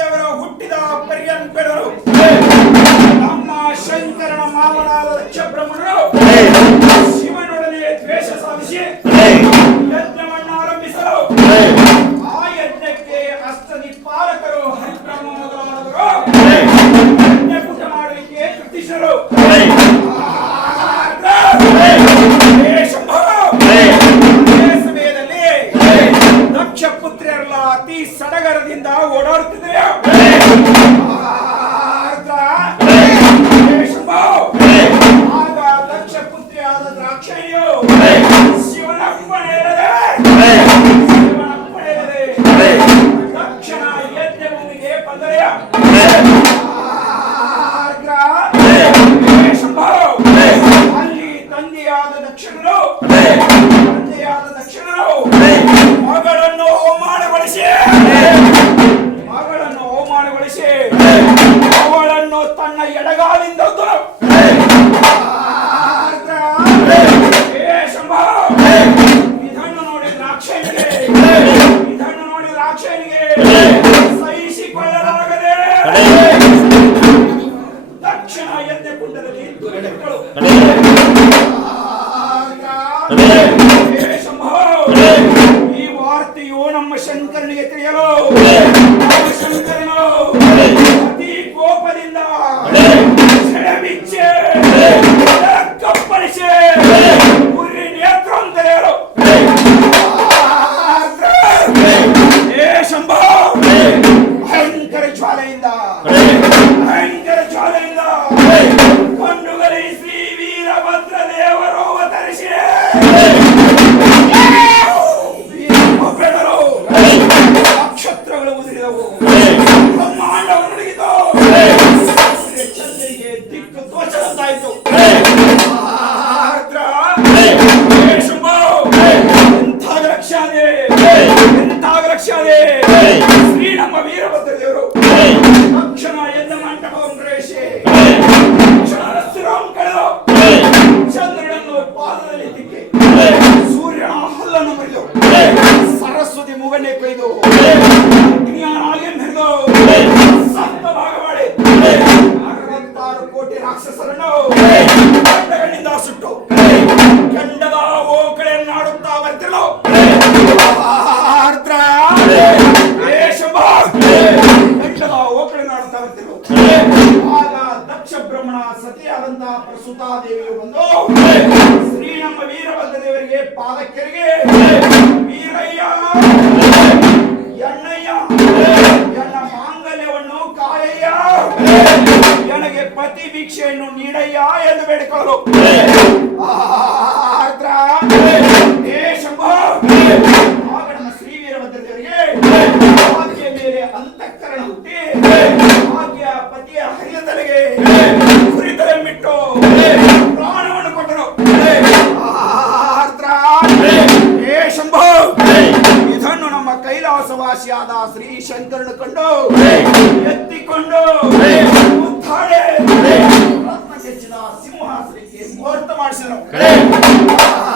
ದೇವರ ಹುಟ್ಟಿದ ಪರ್ಯಂತರು ನಮ್ಮ ಶಂಕರನ ಮಾವನಾದ ದಕ್ಷಬ್ರಹ್ಮಣರು ಶಿವನೊಡನೆ ಸಡಗರದಿಂದ ಓಡಾಡುತ್ತಿದ್ದಾರೆ? ಶಂಭೋ! ಈ ವಾರ್ತೆಯು ನಮ್ಮ ಶಂಕರನಿಗೆ ತಿಳಿಯಲು ನಮ್ಮ ಶಂಕರನು சாலைந்தா ಕೋಟಿ ರಾಕ್ಷಸರನ್ನು ಗಂಡಗಳಿಂದ ಸುಟ್ಟು. ಗಂಡದ ಓಕಳೆಯನ್ನಾಡುತ್ತಾ ಬರ್ತಿರೋ ಆರ್ದ್ರ? ಏ ಓಕಳೆಯನ್ನು ಆಡುತ್ತಾ ಬರ್ತಿರೋ ಆಗ ದಕ್ಷ ಬ್ರಹ್ಮಣ ಸತಿಯಾದಂತಹ ಪ್ರಸುತಾದೇವಿಯು ಬಂದು ಶ್ರೀ ನಮ್ಮ ವೀರಭದ್ರ ದೇವರಿಗೆ ಪಾದಕ್ಕೆರಿಗೆ ವೀರಯ್ಯ! ಎಣ್ಣಯ್ಯ! ಎನ್ನ ಮಾಂಗಲ್ಯವನ್ನು ಕಾಯಯ್ಯ! ನನಗೆ ಪತಿ ಭಿಕ್ಷೆಯನ್ನು ನೀಡಯ್ಯ ಎಂದು ಬೇಡಿಕೊಳ್ಳಲು. ಆರ್ದ್ರ ಶ್ರೀ ದೇವರಿಗೆ ಮೇಲೆ ಕೊಟ್ಟರು. ಶಂಭೋ, ಇದನ್ನು ನಮ್ಮ ಕೈಲಾಸವಾಸಿಯಾದ ಶ್ರೀ ಶಂಕರನು ಕಂಡು, ಎತ್ತಿಕೊಂಡು Díselo.